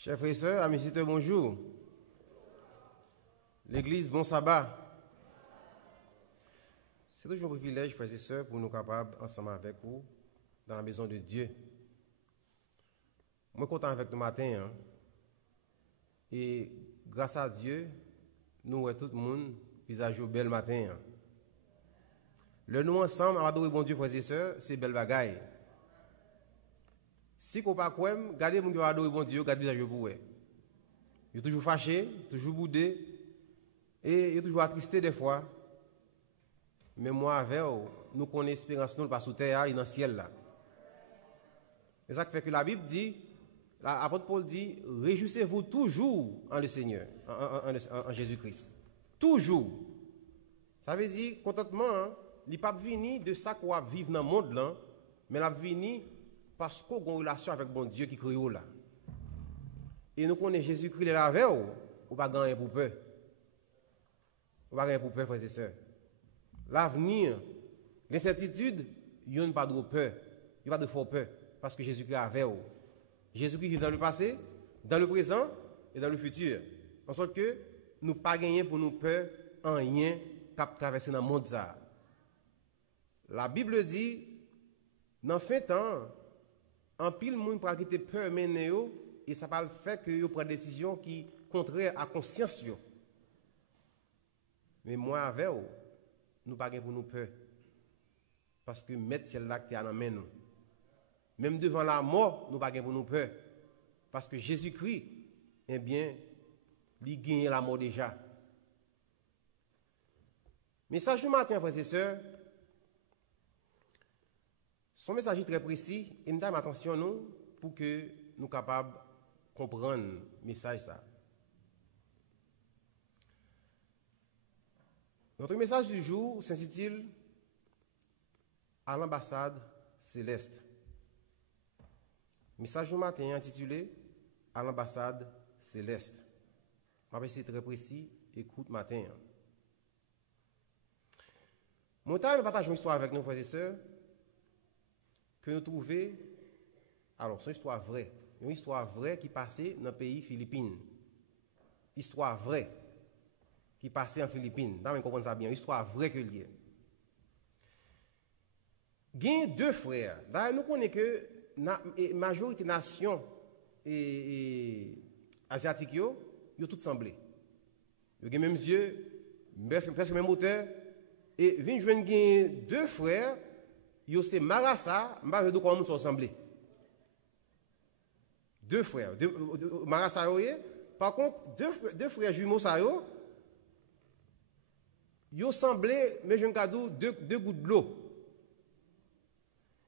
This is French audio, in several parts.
Chers frères et sœurs, amis visiteurs, bonjour. L'église, bon sabbat. C'est toujours un privilège, frères et sœurs, pour nous capables, ensemble avec vous, dans la maison de Dieu. Moi, content avec nous matin. Et grâce à Dieu, nous, tout le monde, visage au bel matin. Le nous ensemble, adorer bon Dieu, frères et sœurs, c'est belle bagaille. Si vous ne pas quoi, regardez mon Dieu adorer bon Dieu, regardez visage pour vous. Il est toujours fâché, toujours boudé, et il est toujours attristé des fois. Mais moi, avec nous connaissons l'espérance, nous, pas sous terre, il est dans le ciel là. C'est ça qui fait que la Bible dit, l'apôtre Paul dit, réjouissez-vous toujours en le Seigneur, en Jésus-Christ. Toujours. Ça veut dire, contentement, il n'est pas venu de ça qu'on va vivre dans le monde là, mais il est venu parce qu'on a une relation avec bon Dieu qui crée là. Et nous connaissons Jésus-Christ là avec vous, ou pas gagner pour peur. Ou pas gagner pour peur, frères et sœurs. L'avenir, l'incertitude, il n'y a pas de peur, il n'y a pas de faux peur, parce que Jésus-Christ est avec vous. Jésus-Christ vit dans le passé, dans le présent et dans le futur. En sorte que nous ne pas gagner pour nous peur en rien qui traverser dans le monde. La Bible dit, dans fin temps, en pile monde pour quitter peur mener et ça va le faire que vous prendre des décisions qui contraires à conscience. Mais moi avec vous, nous pas pour nous peur. Parce que mettre celle-là qui est à la main nous. Même devant la mort, nous pas pour nous peur. Parce que Jésus-Christ, eh bien, il gagne la mort déjà. Message du matin, frères et sœurs, son message est très précis et nous avons attention nous pour que nous soyons capables de comprendre le message. Ça. Notre message du jour s'intitule à l'ambassade céleste. Message du matin intitulé à l'ambassade céleste. Je vais essayer très précis, écoute matin. Mon temps, je partage une histoire avec nous, frères et sœurs, que nous trouvons, alors c'est une histoire vraie qui passait dans le pays Philippines. Histoire vraie qui passait en Philippines. Vous comprenez ça bien, histoire vraie que liée. Il y a deux frères. D'ailleurs, nous connaissons que la majorité des nations asiatiques, ils ont toutes semblé. Ils ont les mêmes yeux, presque même hauteur. Et ils viennent de deux frères. Yo c'est Marassa, je sais comment ils sont semblés. Deux frères, Marassa par contre deux frères jumeaux ça yo semblé mais je cadeau deux gouttes de l'eau.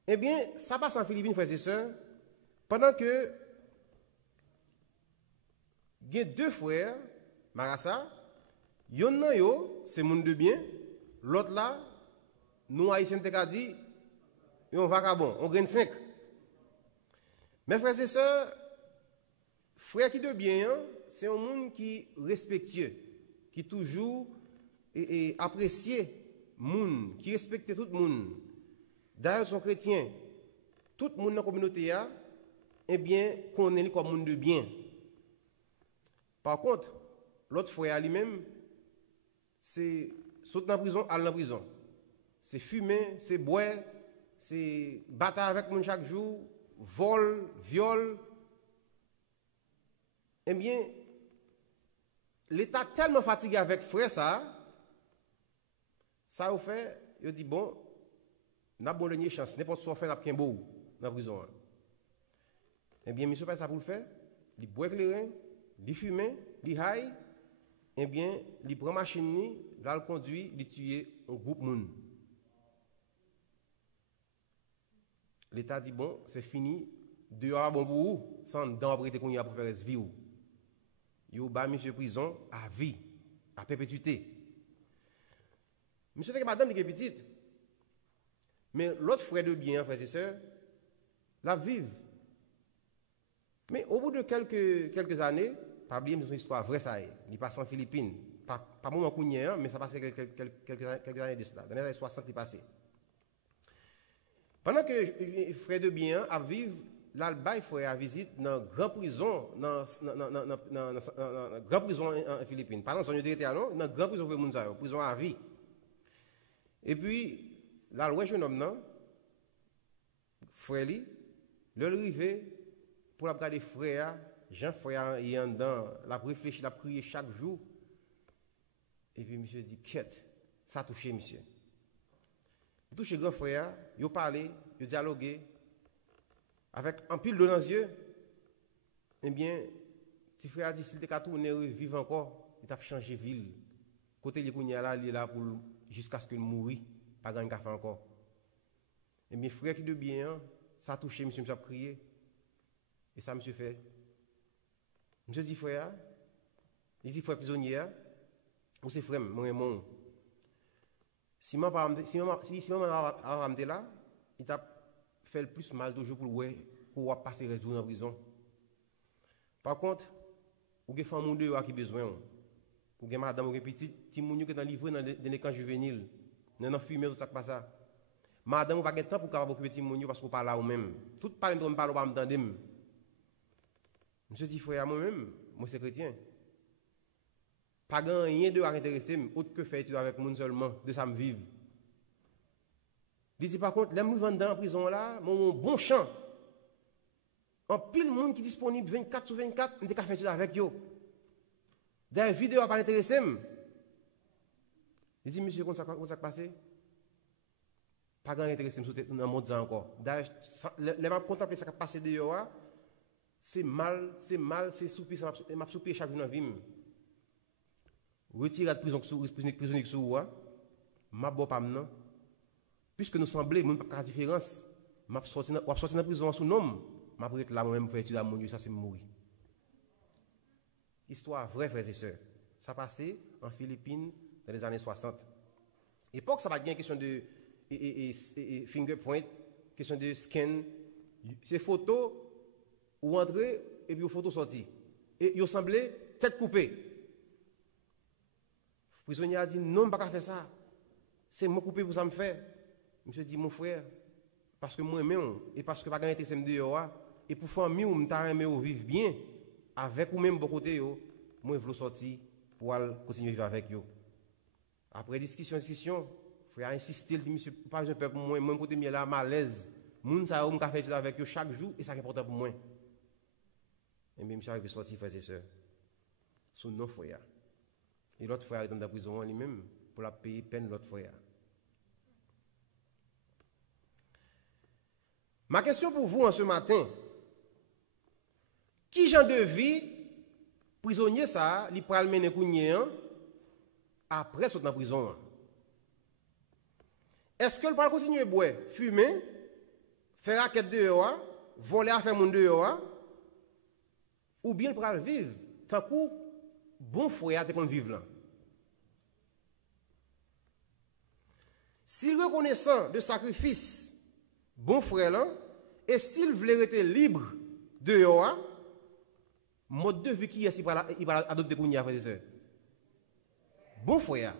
Eh bien, ça passe en Philippines frères et sœurs pendant que il y a deux frères Marassa, yon nan yo c'est monde de bien, l'autre là nous haïtiens te dit et on vagabond, on gagne 5. Mes frères et sœurs, frère qui de bien, c'est un monde qui respectueux, qui toujours apprécie monde, qui respecte tout le monde. D'ailleurs, son chrétien, tout le monde dans la communauté a, eh bien, connaît comme monde de bien. Par contre, l'autre frère lui-même, c'est sauter dans la prison, aller dans la prison. C'est fumer, c'est boire. C'est bataille avec moi chaque jour, vol, viol. Eh bien, l'État tellement fatigué avec frère ça a fait, il dit bon, n'a pas de chance, n'importe quoi fait n'a pas beau dans la prison. Eh bien, monsieur pas ça pour le faire, il boit les reins, il fume, il haille, eh bien, il prend machine, il le conduit, il tue un groupe monde. L'État dit, bon, c'est fini, dehors bon pour vous, sans d'en prêter qu'on y a pour faire ce vie. Il bat monsieur prison à vie, à perpétuité. Monsieur, madame, qui est petite. Mais l'autre frère de bien, frères et sœurs, la vive. Mais au bout de quelques années, pas oublier une histoire vraie, ça est. Il passe en Philippines. Pas mon cougné, mais ça passe quelques années de cela. Dans les années 60, il passé. Pendant que frère de bien a vivre là, il faut à visite dans la grande prison, dans la grande prison en Philippines. Pas dans son était non, dans la grande prison de Mounsayo, prison à vie. Et puis, là, le jeune homme, non, frère, le arrivé pour la garder frère, Jean frère, il est en dedans, la réfléchir, la prier chaque jour. Et puis, monsieur dit, quête, ça a touché, monsieur. Il touche grand frère, il a parlé, il a dialogué, avec un pile de dans les yeux. Eh bien, petit frère a dit, s'il était tourné, vivre encore, il a changé de ville. Côté il est là pour jusqu'à ce qu'il mourisse, pas gagner café encore. Et bien, frère qui de bien, ça a touché, monsieur a prié. Et ça, monsieur fait. Monsieur dit, frère, il dit, frère prisonnier, ou c'est frère, moi et mon. Si maman avait là, il t'a fait le plus mal toujours pour passer le jour en prison. Par contre, vous avez des femmes qui ont besoin. Vous avez madame, vous avez petit moun qui est dans le livre dans les camps juvéniles. Dans la fumée, tout ça qui passe. Madame, vous n'avez pas de temps pour vous occuper de petit moun parce que vous parlez là vous-même. Tout parle de parler, vous ne m'entendez pas. Monsieur dit, frère, moi-même, moi c'est chrétien. Pas rien de intéressé, autre que faire étude avec moun seulement, de ça me vivre. Il dit par contre, les gens dans la prison là, mon bon champ. En pile monde qui est disponible 24 sur 24, on peut faire étude avec eux. Des vidéos pas intéressé. Il dit, monsieur, comment ça passe? Pas grand intéressé dans le monde encore. D'ailleurs, les gens contempler ce qui passe dehors, c'est mal, c'est soupir, c'est m'a soupir chaque jour dans la vie. Retirer de prison prisonnier sur moi, m'a bon pas maintenant. Puisque nous semblons, nous pas de différence. M'a sorti dans la prison sous nom, m'a prête là moi-même pour étudier à mon Dieu, ça c'est mourir. Histoire vraie, frères et sœurs. Ça passé en Philippines dans les années 60. Époque, ça va bien question de fingerprint, question de scan. C'est photo ou entrer et puis photo sortie. Et il semblait tête coupée. Le prisonnier a dit non, je ne peux pas faire ça. C'est moi coupé pour ça me faire. Monsieur dit mon frère, parce que moi-même, et parce que je n'ai pas été dehors, et pour famille, je veux vivre bien avec vous-même, de côté, moi, je veux sortir pour continuer à vivre avec vous. Après discussion, le frère a insisté, il dit, monsieur, pas je peux pour moi, moi, côté là, malaise. Moun ça on faire avec eux chaque jour et ça est important pour moi. Et bien monsieur arrive sortir frères et sœurs. Sous nos frères. Et l'autre frère est dans la prison lui-même pour la payer peine l'autre frère. Ma question pour vous en ce matin, qui genre de vie prisonnier ça, li pral mener kounye après sortir dans la prison? Est-ce que le pral continuer boire, fumer, faire raquette dehors, voler à faire mon dehors, ou bien le pral vivre tant que bon frère te kon vivre là? S'il reconnaissant de sacrifice bon frère là, et s'il voulait être libre dehors, mode de vie qui est il va adopter pour frères et sœurs. Bon frère.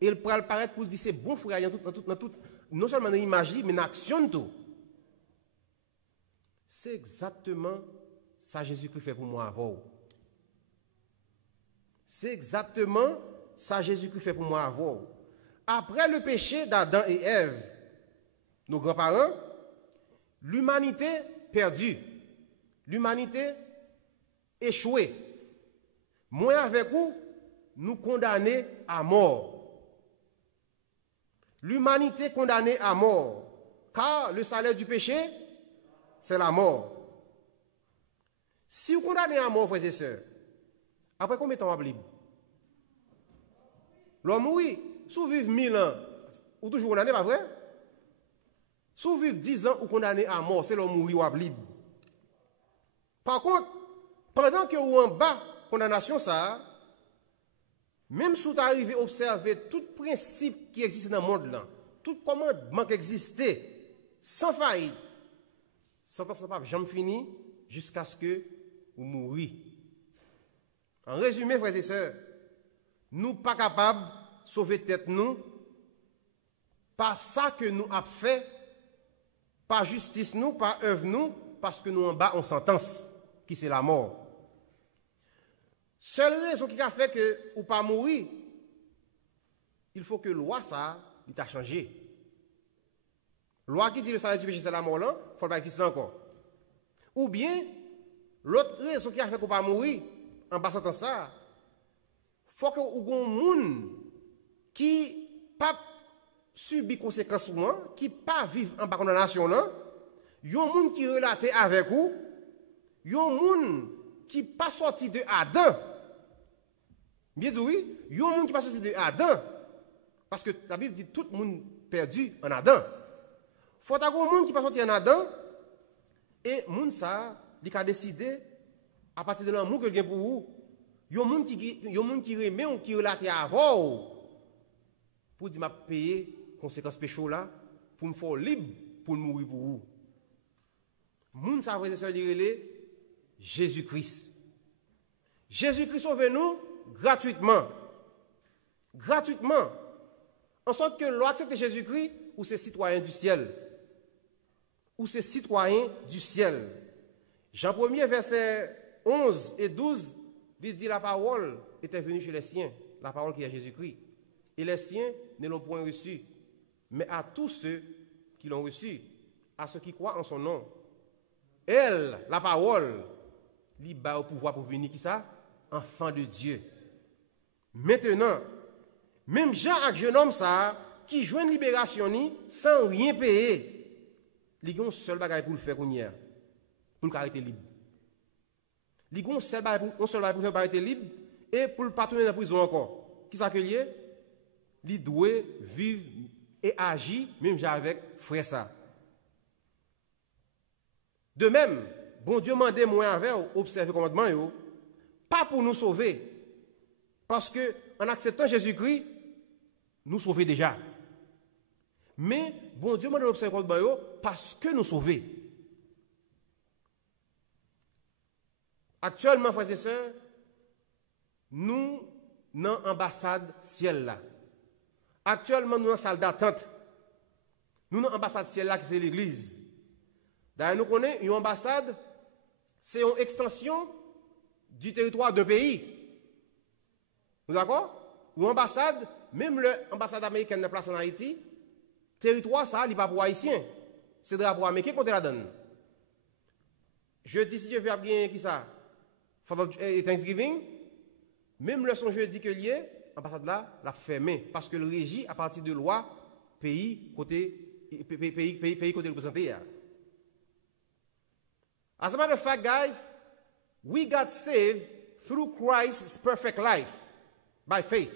Il pourra le paraître pour dire c'est bon frère dans tout, non seulement dans l'image, mais dans l'action tout. C'est exactement ça Jésus-Christ fait pour moi avant. C'est exactement ça Jésus-Christ fait pour moi avant. Après le péché d'Adam et Ève, nos grands-parents, l'humanité perdue, l'humanité échouée. Moi avec vous, nous condamnés à mort. L'humanité condamnée à mort, car le salaire du péché, c'est la mort. Si vous condamnez à mort, frères et sœurs, après combien de temps vous êtes libre? L'homme, oui, si vous vivez 1000 ans, ou toujours condamné, pas vrai? Si vous vivez 10 ans ou condamné à mort, c'est l'homme oui ou libre. Par contre, pendant que vous en bas, condamnation ça, même si vous arrivez à observer tout principe qui existe dans le monde, là, tout commandement qui existait, sans faillite, sentence n'a pas jamais fini jusqu'à ce que vous mouriez. En résumé, frères et sœurs, nous ne sommes pas capables de sauver tête nous par ça que nous avons fait, par justice nous, par œuvre nous, parce que nous en bas, on sentence, qui c'est la mort. Seule raison qui a fait que ou pas mourir, il faut que loi ça, il t'a changé. Loi qui dit le salaire du péché c'est la mort là, il faut pas exister encore. Ou bien l'autre raison qui a fait qu'on pas mourir en bas sentence ça, faut que ou gon monde qui pas subit conséquences souvent, qui pas vivre en bas condamnation là, yon monde qui relaté avec vous, yon monde qui pas sorti de Adam. Bien dit oui, yon monde qui pas sorti de Adam. Parce que la Bible dit tout le monde perdu en Adam. Faut avoir un monde qui pas sorti en Adam et monde ça, il a décidé à partir de l'amour que il pour vous, yon monde qui remet qui relaté avant pour dire m'a payer conséquences péché là pour me faire libre pour mourir pour vous. Moun sa frère et sœur direle Jésus-Christ. Jésus-Christ sauve nous gratuitement. Gratuitement. En sorte que l'on accepte Jésus-Christ ou c'est citoyen du ciel. Ou c'est citoyen du ciel. Jean 1er verset 11 et 12 il dit la parole était venue chez les siens, la parole qui est Jésus-Christ. Et les siens ne l'ont point reçu, mais à tous ceux qui l'ont reçu, à ceux qui croient en son nom. Elle, la parole, lui bat au pouvoir pour venir qui ça? Enfant de Dieu. Maintenant, même Jean avec jeune homme ça, qui joue une libération sans rien payer, il a un seul bagage pour le faire pour le arrêter libre. Il a un seul bagage pour le faire arrêter libre et pour le pas tourner dans la prison encore. Qui ça que lié? Il doit vivre et agir même avec frère ça. De même, bon Dieu m'a demandé moi avec observer le commandement, pas pour nous sauver, parce que en acceptant Jésus-Christ, nous sauver déjà. Mais bon Dieu m'a demandé d'observer le commandement parce que nous sauver. Actuellement, frères et sœurs, nous dans l'ambassade ciel là. Actuellement, nous dans la salle d'attente. Nous dans l'ambassade ciel là qui c'est l'église. D'ailleurs, nous connaissons une ambassade, c'est une extension du territoire d'un pays. Vous d'accord? Une ambassade, même l'ambassade américaine de place en Haïti, territoire ça, il n'est pas pour haïtien. C'est drapeau américain qu'on te la donne. Jeudi, si je veux bien qui ça? Thanksgiving, même le son jeudi que lié, l'ambassade là, l'a fermé. Parce que le régit à partir de loi, pays côté représenté. As a matter of fact, guys, we got saved through Christ's perfect life, by faith.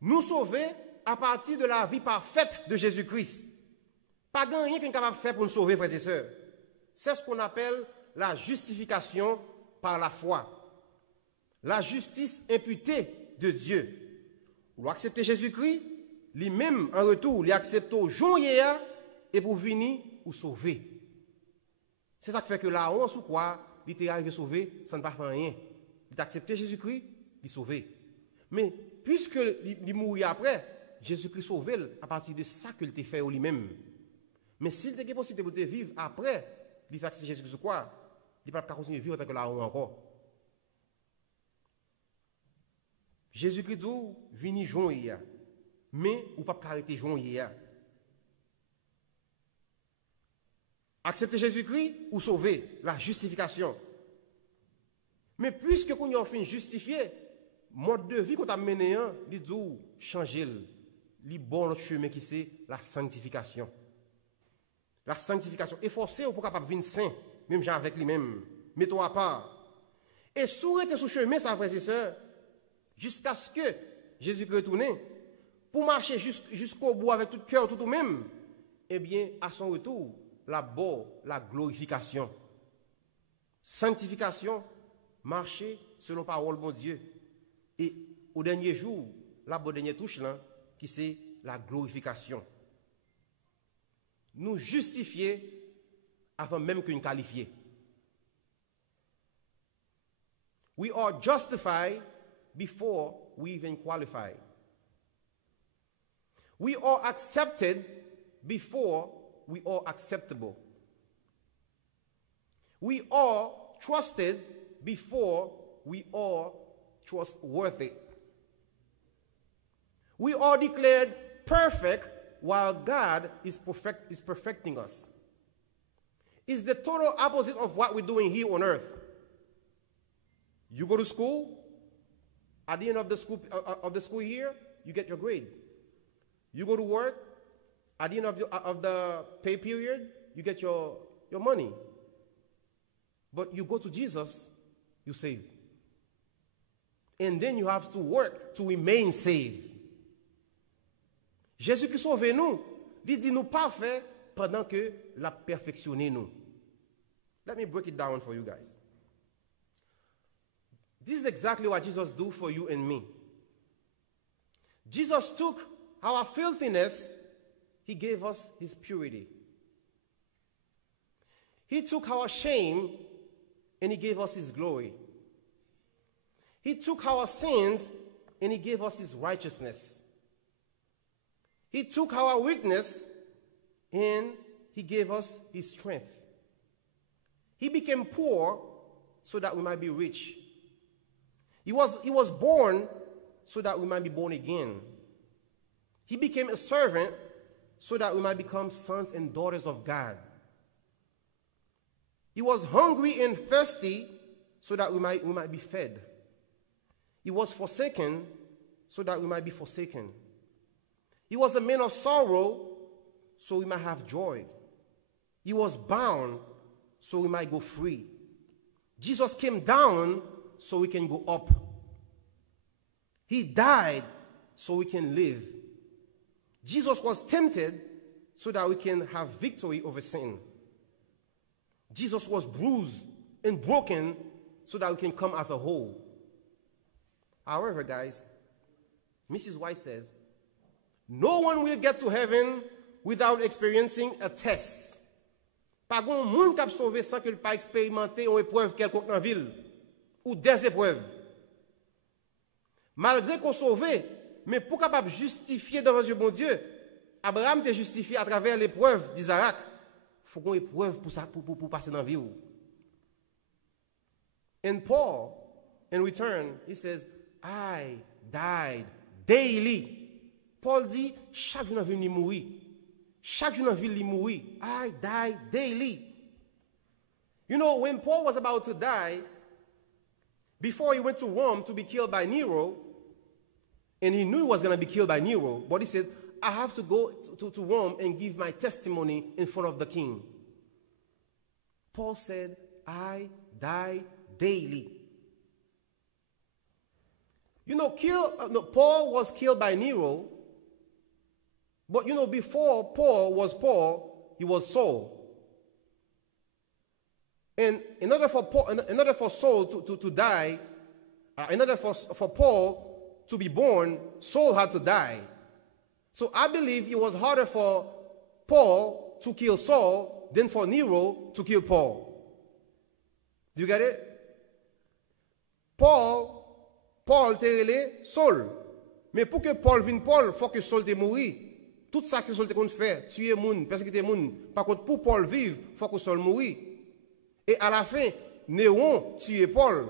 Nous sauver à partir de la vie parfaite de Jésus-Christ. Pas rien qu'on est capable de faire pour nous sauver, frères et sœurs. C'est ce qu'on appelle la justification par la foi. La justice imputée de Dieu. Ou accepter Jésus-Christ, lui-même en retour, il accepte au jour et pour venir ou sauver. C'est ça qui fait que là, on sous quoi, il est arrivé sauver, ça ne va pas rien. Il a accepté Jésus-Christ, il est sauvé. Mais puisque il mourit après, Jésus-Christ sauvé à partir de ça qu'il t'a fait lui-même. Mais s'il était possible de vivre après, il fait accepter Jésus-Christ quoi, il ne peut pas continuer à vivre tant que là, on encore. Jésus-Christ dit, vini joindre, mais ou pas arrêter joindre. Accepter Jésus-Christ ou sauver, la justification. Mais puisque qu'on a fait justifier, mode de vie qu'on a mené, il dit changer le bon chemin qui c'est la sanctification. La sanctification. Efforcez pour capable venir saint, même gens avec lui-même. Mettons à part. Et sourire sur chemin, ça, frères et sœurs, jusqu'à ce que Jésus-Christ retourne, pour marcher jusqu'au bout avec tout cœur, tout même, eh bien, à son retour, la glorification. Sanctification, marcher selon parole de mon Dieu. Et au dernier jour, la dernière touche là, qui c'est la glorification. Nous justifier avant même que nous qualifier. We are justified before we even qualify. We are accepted before we are acceptable. We are trusted before we are trustworthy. We are declared perfect while God is perfecting us. It's the total opposite of what we're doing here on earth. You go to school, at the end of the school year, you get your grade. You go to work, at the end of the pay period, you get your money. But you go to Jesus, you save. And then you have to work to remain saved. Jésus qui sauve nous, il dit nous parfaits pendant que l'a perfectionné nous. Let me break it down for you guys. This is exactly what Jesus do for you and me. Jesus took our filthiness, he gave us his purity. He took our shame and he gave us his glory. He took our sins and he gave us his righteousness. He took our weakness and he gave us his strength. He became poor so that we might be rich. He was born so that we might be born again. He became a servant so that we might become sons and daughters of God. He was hungry and thirsty so that we might be fed. He was forsaken so that we might be forsaken. He was a man of sorrow so we might have joy. He was bound so we might go free. Jesus came down so we can go up. He died so we can live. Jesus was tempted so that we can have victory over sin. Jesus was bruised and broken so that we can come as a whole. However, guys, Mrs. White says, no one will get to heaven without experiencing a test. Pas grand monde qui a sauvé sans qu'il pas expérimenté une épreuve quelconque dans la ville ou des épreuves. Malgré qu'on sauvé, mais pour capable justifier devant Dieu bon Dieu, Abraham était justifié à travers l'épreuve d'Isaac. Il faut qu'on épreuve pour passer dans la vie. And Paul, in return, he says, I died daily. Paul dit, chaque jour dans la vie, il mourit. Chaque jour dans la vie, il mourit. I die daily. You know, when Paul was about to die, before he went to Rome to be killed by Nero, and he knew he was going to be killed by Nero, but he said, I have to go to Rome and give my testimony in front of the king. Paul said, I die daily. You know, Paul was killed by Nero, but you know, before Paul, he was Saul. And in order for Saul to die, in order for Paul to be born, Saul had to die. So I believe it was harder for Paul to kill Saul than for Nero to kill Paul. Do you get it? Paul te relé Saul. Mais pour que Paul vienne Paul, il faut que Saul te mourir. Tout ça que Saul te compte faire, tuer moun, persécuter moun. Par contre, pour Paul vivre, il faut que Saul mourir. Et à la fin, Néron tue Paul.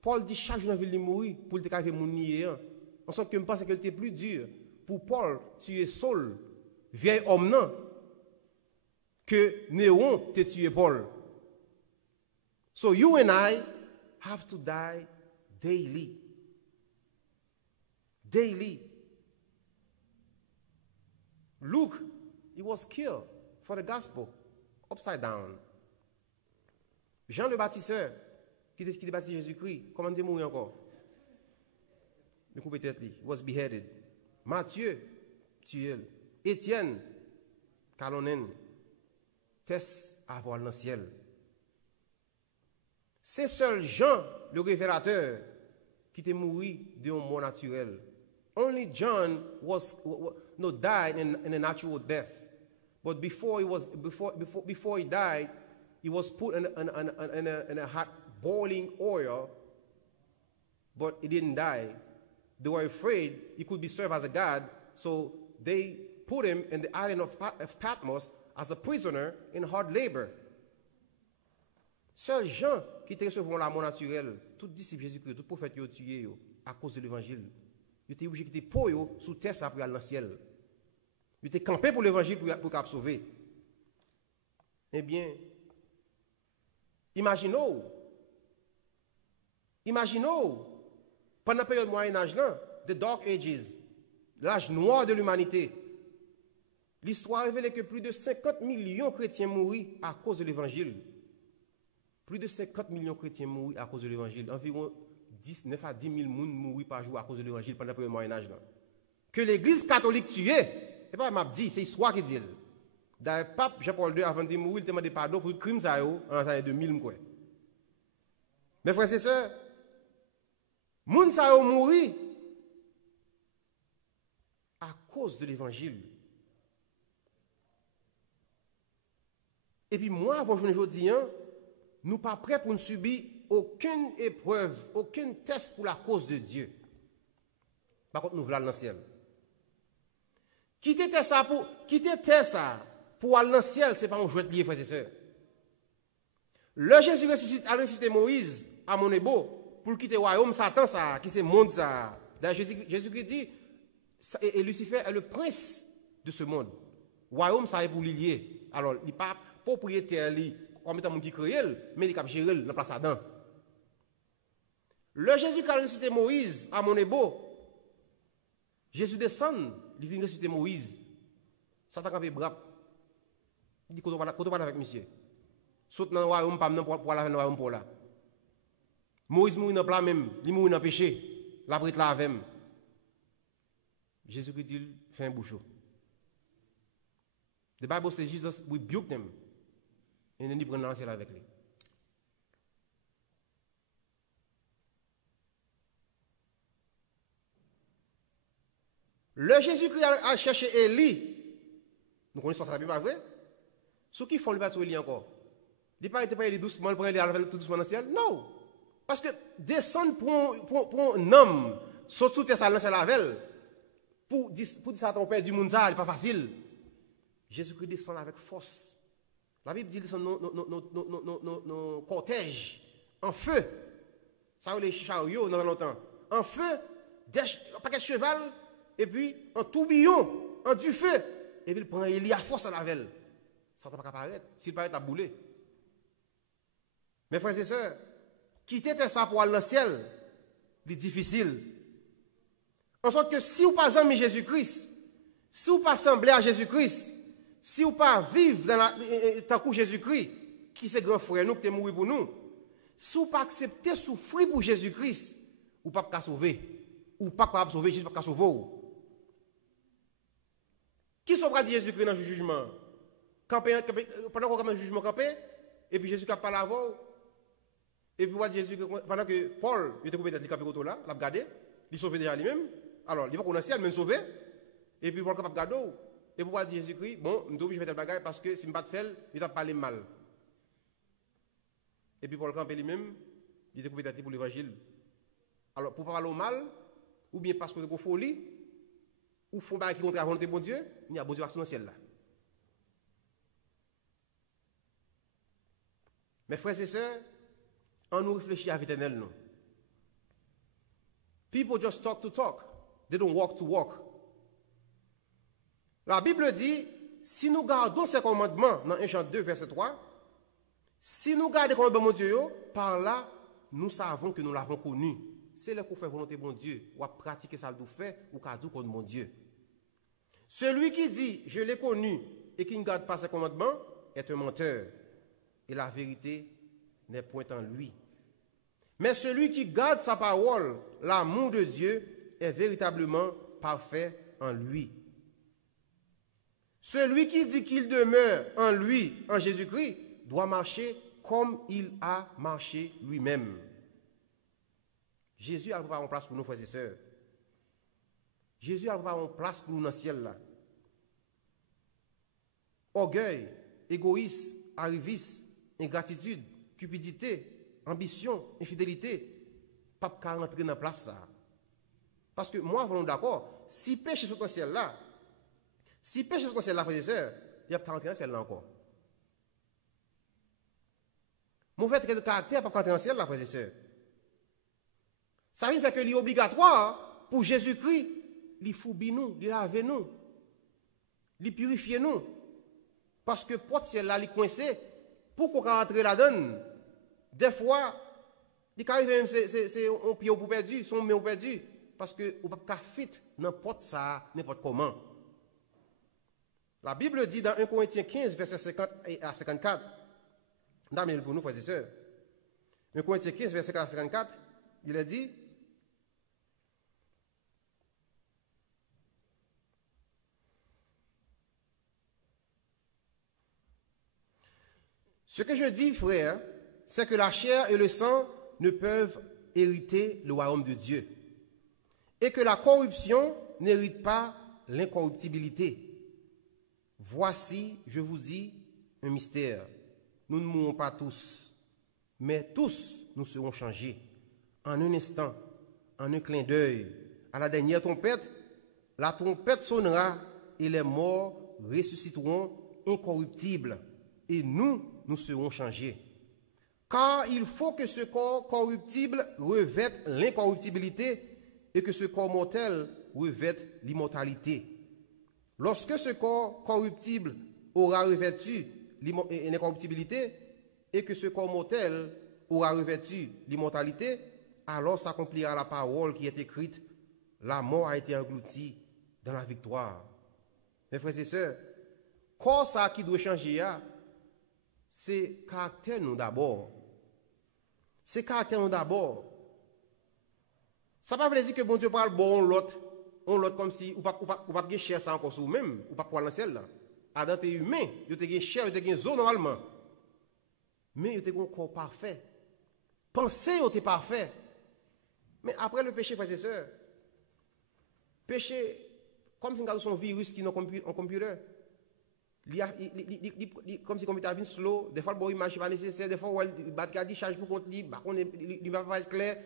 Paul dit chaque jour dans la ville mourir pour le faire moun nier. En sorte que je pense que c'était plus dur pour Paul tuer Saul, vieil homme non, que Néron te tué Paul. So you and I have to die daily. Daily. Luke, he was killed for the gospel, upside down. Jean le baptiseur, qui était baptisé Jésus-Christ, comment il est mort encore? Il coupé tête, he was beheaded. Matthieu, tué. Étienne, calonen. Tess, à vol dans le ciel. C'est seul Jean, le révélateur, qui était mort d'un mort naturel. Only John died in a natural death. But before he died, he was put in a hot boiling oil, but he didn't die. They were afraid he could be served as a god, so they put him in the island of Patmos as a prisoner in hard labor. Seuls gens qui te recevront la mort naturelle, tout disciple Jésus-Christ, tout prophète qui ont tué à cause de l'évangile, ils étaient obligés de quitter pour eux sous terre ça pour aller dans le ciel. Ils étaient campés pour l'évangile pour sauver. Eh bien, imaginons, pendant la période Moyen-Âge, the Dark Ages, l'âge noir de l'humanité, l'histoire a révélé que plus de 50 millions de chrétiens mourent à cause de l'évangile. Plus de 50 millions de chrétiens mourent à cause de l'évangile. Environ 9 à 10 000 personnes mourent par jour à cause de l'évangile pendant le Moyen-Âge. Que l'église catholique tuait, c'est pas m'a dit, c'est l'histoire qui dit. D'ailleurs, le pape Jean-Paul II, avant de mourir, il demandé pardon pour le crime en l'année 2000. Mes frères et sœurs, les gens ont mouru à cause de l'évangile. Et puis moi, avant aujourd'hui, nous ne sommes pas prêts pour subir aucune épreuve, aucun test pour la cause de Dieu. Par contre, nous voulons aller dans le ciel. Quitter ça pour aller dans le ciel, ce n'est pas un jouet lié, frères et sœurs. Le Jésus a ressuscité Moïse à Monébo pour quitter le royaume Satan, ça, qui c'est le monde. Ça. Jésus-Christ dit, et Lucifer est le prince de ce monde. Le royaume, ça est pour lier. Alors, il n'est pas propriétaire, comme étant qui crée, mais il est gérer dans la place Adam. Le Jésus qui a ressuscité Moïse à Monébo, Jésus descend, il vient ressusciter Moïse. Satan a fait bras. Il dit, quand on va avec monsieur. Saute dans le royaume, pas pour aller dans le royaume pour là. Moïse mourit dans le plat même, il mourit dans le péché. La brite là avec lui. Jésus dit, fait un bouchon. The Bible says Jesus rebuked them. Et il prend dans le ciel avec lui. Le Jésus-Christ a cherché Élie. Nous connaissons ça, pas vrai? Ce qui font le battre Élie encore. Il n'a pas été payé doucement, pour aller tout doucement dans le ciel. Non. Parce que descendre pour un homme, saute sous terre, ça lance la velle, pour dire ça à ton père du monde, ça n'est pas facile. Jésus-Christ descend avec force. La Bible dit descend nos cortèges en feu. Ça, les chariots dans longtemps. En feu, un paquet de cheval, et puis en tourbillon, en du feu. Et puis il prend Élie à force à la velle. Ça ne va pas apparaître. S'il paraît à bouler. Mes frères et sœurs, quitter ça pour aller dans le ciel, c'est difficile. En sorte que si vous pas aimer Jésus-Christ, si vous pas sembler à Jésus-Christ, si vous pas vivre tant que Jésus-Christ, qui c'est grand frère nous qui est mort pour nous, si vous pas accepter souffrir pour Jésus-Christ, vous ne pouvez pas sauver. Ou pas sauver, Jésus ne peut pas sauver. Qui sauvera Jésus-Christ dans le jugement? Pendant qu'on a le jugement campé, et puis Jésus qui parle avant, et puis Jésus, pendant que Paul était coupé d'être campé là, l'a regardé, il sauvé déjà lui-même, alors il va qu'on a ciel, même sauvé, et puis Paul capable de garder, et pour dire Jésus-Christ, bon, je vais faire tel bagage parce que si je ne pas faire, il va parler mal. Et puis Paul campé lui-même, il était coupé d'être pour l'évangile. Alors pour parler au mal, ou bien parce que vous avez folie, ou font pas qui contre la volonté de bon Dieu, il y a bon Dieu dans le ciel là. Mes frères et sœurs, on nous réfléchit à l'éternel, non. People just talk to talk. They don't walk to walk. La Bible dit, si nous gardons ces commandements, dans 1 Jean 2, verset 3, si nous gardons les commandements de Dieu, par là, nous savons que nous l'avons connu. C'est là qu'on fait volonté de mon Dieu, ou à pratiquer ça le fait, ou qu'à dire contre mon Dieu. Celui qui dit, je l'ai connu, et qui ne garde pas ses commandements, est un menteur. Et la vérité n'est point en lui. Mais celui qui garde sa parole, l'amour de Dieu, est véritablement parfait en lui. Celui qui dit qu'il demeure en lui, en Jésus-Christ, doit marcher comme il a marché lui-même. Jésus a préparé une place pour nous, frères et sœurs. Jésus a préparé une place pour nous dans le ciel là. Orgueil, égoïsme, arrivisme, ingratitude, cupidité, ambition, infidélité, pas qu'à rentrer dans la place ça. Parce que moi, nous sommes d'accord, si péché sur le ciel là, frères et sœurs, il y a 41 ciel là encore. Mauvais trait de caractère pour entrer en ciel, là, frères et sœurs. Ça veut dire que c'est obligatoire pour Jésus-Christ, il foubit nous, il lave nous, il purifie nous. Parce que porte ciel là, il coincé, pour qu'on rentre là-dedans. Des fois, il arrive même, c'est un pied pour perdu, son main perdu. Parce que on ne peut pas faire n'importe ça, n'importe comment. La Bible dit dans 1 Corinthiens 15, verset 50 à 54, d'amener pour nous, frères et sœurs. 1 Corinthiens 15, verset 50 à 54, il a dit, ce que je dis, frère, c'est que la chair et le sang ne peuvent hériter le royaume de Dieu. Et que la corruption n'hérite pas l'incorruptibilité. Voici, je vous dis, un mystère. Nous ne mourrons pas tous, mais tous nous serons changés. En un instant, en un clin d'œil, à la dernière trompette, la trompette sonnera et les morts ressusciteront incorruptibles. Et nous serons changés. Car il faut que ce corps corruptible revête l'incorruptibilité et que ce corps mortel revête l'immortalité. Lorsque ce corps corruptible aura revêtu l'incorruptibilité et que ce corps mortel aura revêtu l'immortalité, alors s'accomplira la parole qui est écrite, la mort a été engloutie dans la victoire. Mes frères et sœurs, corps ça qui doit changer, c'est caractère nous d'abord. C'est caractère nous d'abord. Ça ne veut pas dire que bon Dieu parle bon l'autre comme si ou pas de chair ça encore sur même ou pas pour dans ciel là. Adam est humain, il te gagne chair, il te gagne zo normalement. Mais il te gagne corps parfait. Penser il est parfait. Mais après le péché, frères et sœurs, péché comme si on a son virus qui est en computer. Comme si le computer vient slow, des fois il marche pas nécessaire, des fois il batterie dit charge pour compte libre, il va pas être clair.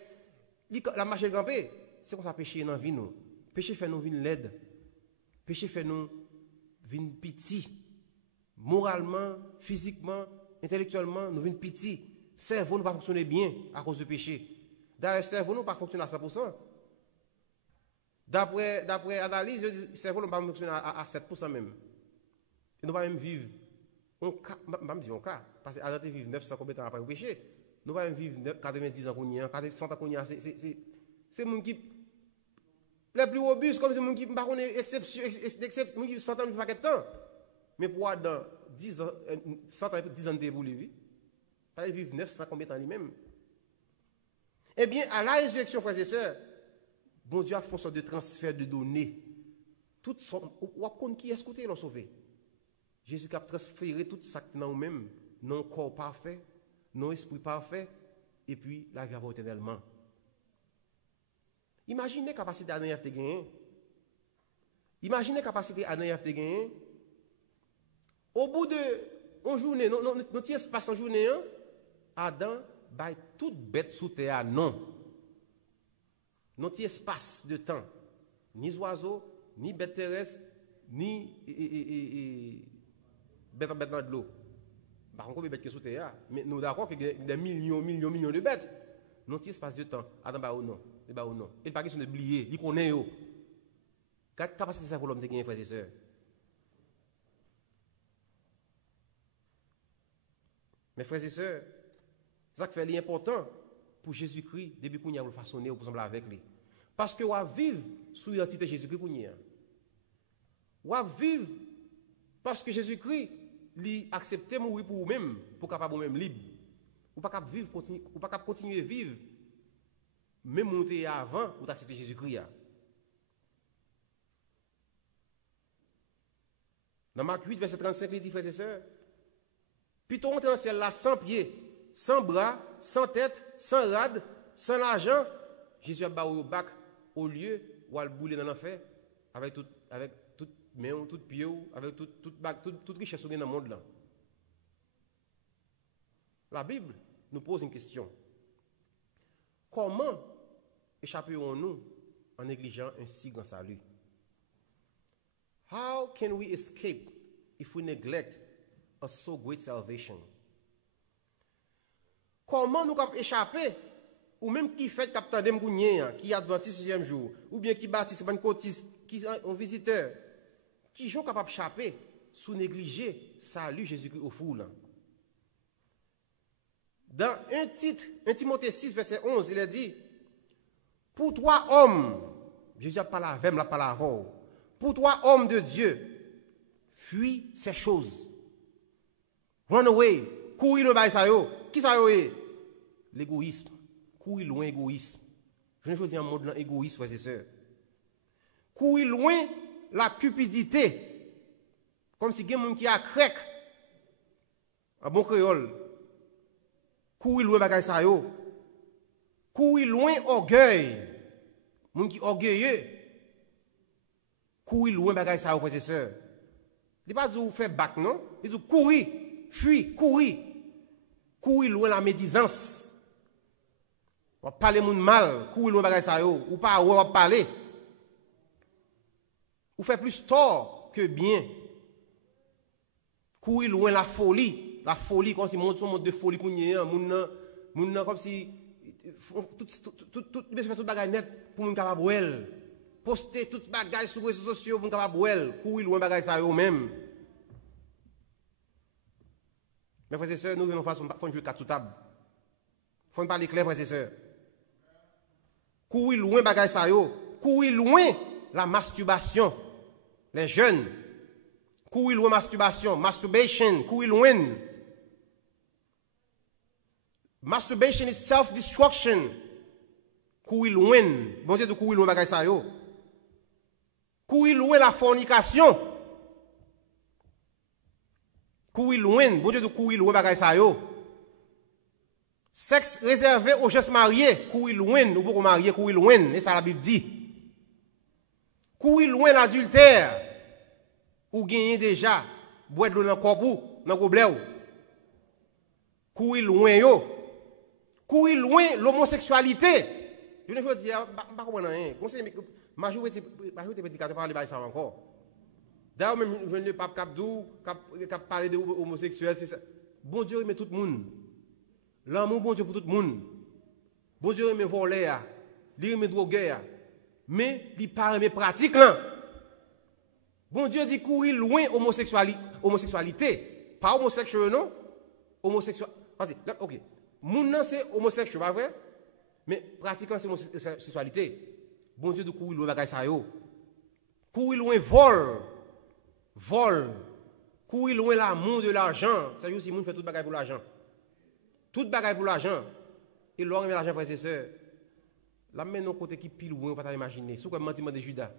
La machine campée, c'est comme ça péché dans la vie nous. Péché fait nous vivre laide. Péché fait nous vivre petit. Moralement, physiquement, intellectuellement, nous vivons petit. Cerveau ne pas fonctionner bien à cause du péché. D'ailleurs, cerveau ne pas fonctionner à 100%. D'après analyse, le cerveau ne pas fonctionner à 7% même. Et nous ne pas même vivre un cas, parce qu'Adam vivre 900 combien de temps après le péché. Nous ne pas même vivre 90 ans qu'on y a, 100 ans qu'on y a, c'est mon qui les plus robustes, comme c'est mon qui par contre exception, mon qui 100 ans pas de temps. Mais pour Adam 10 ans 100 ans 10 ans de pour lui, il vivre 900 combien de temps lui-même. Eh bien, à la résurrection, frères et sœurs, bon Dieu a fait une sorte de transfert de données. Tout son, ou qui est-ce que l'ont sauvé? Jésus a transféré tout ça dans nous-mêmes, non corps parfait, non esprit parfait, et puis la vie à éternellement. Imaginez la capacité d'Adam et Ève de gagner. Imaginez la capacité d'Adam et Ève de gagner. Au bout de une journée, notre espace en journée, Adam baille toute bête sous terre, non. Notre espace de temps, ni oiseaux, ni bêtes terrestres, ni bêtes dans de l'eau. Par contre, bêtes qui sont sous terre, mais nous d'accord qu'il y a des millions de bêtes. Notre espace de temps, Adam baille ou non. Il n'y a pas question d'oublier, il connaît. Quelle capacité ça pour l'homme de gagner, frères et sœurs? Mes frères et sœurs, c'est ça qui fait l'important pour Jésus-Christ, depuis qu'on y a façonné pour sembler avec lui. Parce que on va vivre sous l'identité de Jésus-Christ pour nous. On va vivre parce que Jésus-Christ a accepté de mourir pour vous-même, pour capable vous-même libre. Ou pas capable vivre, ou pas capable continuer à vivre, même monter avant pour accepter Jésus-Christ. Dans Marc 8, verset 35, il dit, frères et sœurs, puis ton monter dans le ciel là, sans pieds, sans bras, sans tête, sans rade, sans l'argent, Jésus a barré au bac au lieu où il bouler dans l'enfer avec toute main, tout pied, avec toute richesse dans le monde là. La Bible nous pose une question. Comment échapperons-nous en négligeant un si grand salut? How can we escape if we neglect a so great salvation? comment nous pouvons échapper, ou même qui fait captain d'Emgounien, qui est adventiste 6e jour, ou bien qui baptise, qui est un visiteur, qui sont capables d'échapper sous négliger salut Jésus-Christ au foule. Dans un titre, 1 Timothée 6, verset 11, il est dit, pour toi, homme, Jésus a parlé avec la parole, pour toi, homme de Dieu, fuis ces choses. Run away. Courir le bail ça yo. Qui ça yo est? L'égoïsme. Courir loin l'égoïsme. Je ne choisis un monde égoïste, frères et sœurs. Courir loin la cupidité. Comme si il y a quelqu'un qui a crèque. Un bon créole. Courir loin bagay ça yo. Courir loin orgueil. Moun qui orgueilleux. Courir loin bagay ça yo, frères et sœurs. Il ne dit pas de faire bac, non? Il dit courir, fuir, courir. Courir loin la médisance. On va parler moun mal, courir loin bagay sa yo, ou pas, on va parler. Ou fait plus tort que bien. Courir loin la folie comme si son monde de folie qu'on y a, moun comme si tout fait tout bagay net pour moun capable bouel. Poster tout bagay sur les réseaux sociaux pour moun capable bouel, courir loin bagay sa yo même. Mes frères et sœurs, nous venons faire un jeu 4 sous table. Il faut parler clair, frères et sœurs. Courir loin bagay sa yo, courir loin la masturbation. Les jeunes, courir loin masturbation, masturbation, courir loin. Masturbation is self-destruction. Courir loin, bon Dieu de courir loin bagay sa yo. Courir loin la fornication. Courir loin, bon Dieu de courir loin bagay sa yo. Sexe réservé aux gens mariés, courir loin, ou pour marier, courir loin, et ça la Bible dit. Courir loin l'adultère, ou gagner déjà, boire de l'eau dans le corps, dans le gobelet. Courir loin yo. Courir loin l'homosexualité. Je ne veux pas dire, pas comprendre rien. Majorité prédicateur parle de ça encore. D'ailleurs, même je ne pas Capdou, cap parler de homosexuels, c'est ça. Bon Dieu aime tout le monde. L'amour bon Dieu pour tout le monde. Bon Dieu aime voler, il aime droguer, mais il pas aime pratique là. Bon Dieu dit courir loin homosexualité. Pas homosexuel non? Homosexuel. Vas-y, OK. Moun nan c'est homosexuel, pas vrai? Mais pratiquement c'est homosexualité. Bon Dieu dit courir loin bagay sa yo. Courir loin vol. Courir loin l'amour de l'argent. Ça aussi moun fait tout bagay pour l'argent. Tout bagay pour l'argent. Et l'or aime l'argent frères et sœurs. La main non côté qui pile loin, on pas imaginer. Sous comme menti de Judas.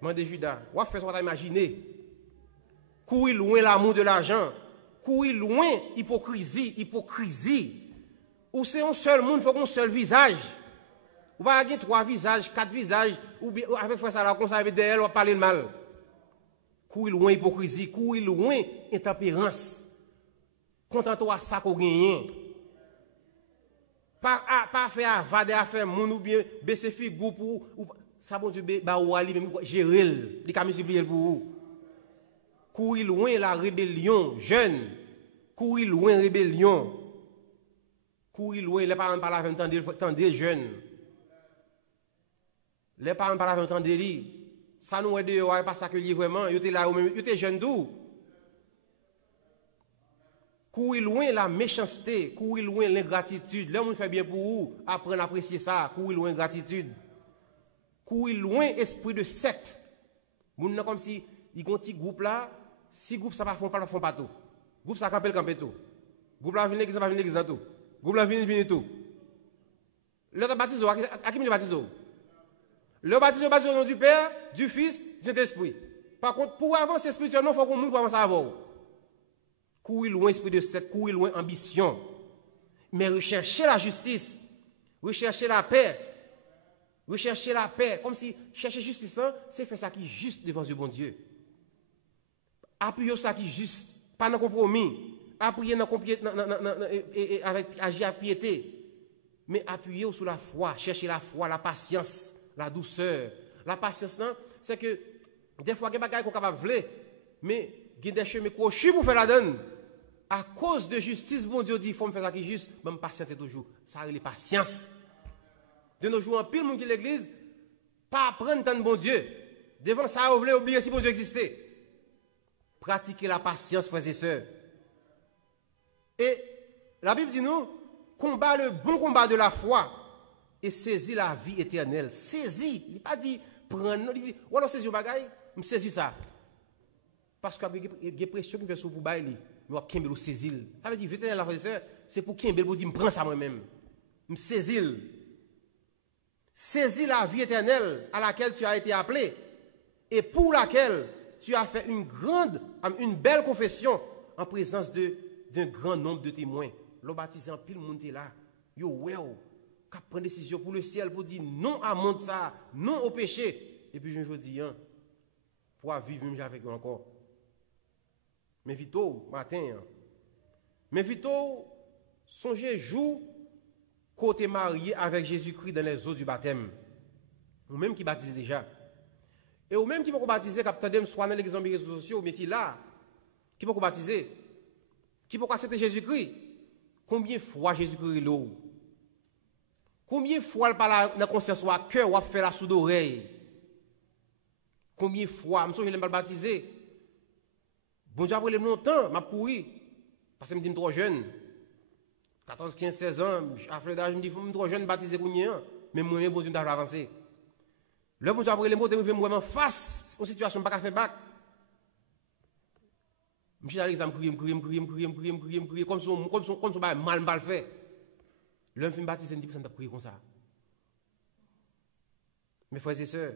Mande Judas, ou fait ça pas imaginer. Courir loin l'amour de l'argent. Courir loin hypocrisie. Ou c'est un seul monde, faut un seul visage. Ou pas avoir 3 visages, 4 visages, ou bien avec frère ça là comme ça avec derrière, on va parler mal. Courir loin hypocrisie, courir loin intempérance. Content-toi ça qu'on gagne. Pas faire avader à faire moun ou bien baisser figou pour ça bon Dieu ba ou ali même gérer les ka multiplier pour vous. Courir loin la rébellion, jeune. Courir loin rébellion. Courir loin les parents parler avec tendre jeune. Les parents parler avec tendre li. Ça nous aide pas ça que vraiment, yo était là ou même yo était jeune d'où. Courir loin la méchanceté, courir loin l'ingratitude. L'homme fait bien pour vous, apprendre à apprécier ça, courir loin l'ingratitude. Courir loin esprit de secte. Moun comme si il y a un petit groupe là, si groupe ça pas font pas tout. Groupe ça camper tout. Groupe là vient l'église, ça va venir l'église tout. Groupe là vient tout. Le baptise à qui me baptise? Le baptise au nom du Père, du Fils, du Saint-Esprit. Par contre, pour avancer spirituellement, il faut qu'on nous pour avancer avant. Courir loin esprit de secte, courir loin ambition. Mais rechercher la justice, rechercher la paix. Rechercher la paix, comme si chercher justice, c'est faire ça qui est juste devant le bon Dieu. Appuyer ça qui est juste, pas dans compromis. Appuyer avec agir à piété. Mais appuyer sur la foi, chercher la foi, la patience, la douceur. La patience, c'est que des fois, il y a des choses qu'on est capable de faire, mais il y a des chemins crochus pour faire la donne. à cause de justice, bon Dieu dit, il faut me faire ça qui est juste, je me patienter toujours. Ça a les patience. De nos jours, en pile, monde qui l'église, pas apprendre tant de bon Dieu. Devant ça, vous voulez oublier si bon Dieu existait. Pratiquez la patience, frères et sœurs. Et la Bible dit nous, combat le bon combat de la foi et saisis la vie éternelle. Saisis. Il n'a pas dit prendre, il dit, ou alors saisis un bagage, je saisis ça. Parce qu'il y a des pressions qui fait sur pour bailler, mais on va saisir. Ça veut dire, vétérinaire, frères et sœurs, c'est pour qu'il pour dire, je prends ça moi-même. Je saisis. Saisis la vie éternelle à laquelle tu as été appelé et pour laquelle tu as fait une belle confession en présence d'un grand nombre de témoins. Le baptisé en pile monde là. Yo wow, qui prend décision pour le ciel pour dire non à monde ça, non au péché. Et puis je dis pour vivre même avec eux encore. Mais vito matin. Mais vito songez jour côté marié avec Jésus-Christ dans les eaux du baptême. Ou même qui baptise déjà. Et ou même qui peut baptiser capitaine soit dans l'exemple des réseaux sociaux mais qui là qui peut baptiser qui peut accepter Jésus-Christ. Combien de fois Jésus-Christ est là? Combien de fois il parle dans la conscience ou à cœur ou à faire la sous d'oreille? Combien de fois, je ne pas baptisé? Bon Dieu, après longtemps, je couru. Parce que je me dis trop jeune. 14, 15, 16 ans, à fleur d'âge, je me dis, je suis trop jeune baptisé pour rien. Mais moi, bon Dieu, je avancé. Le bon Dieu, après les mots, je me vraiment face aux situations, je ne peux pas faire bac. Je suis allé l'examen, crier, comme si on mal fait. L'homme fait baptiser, je me dis, ça ne prier comme ça. Mes frères et sœurs,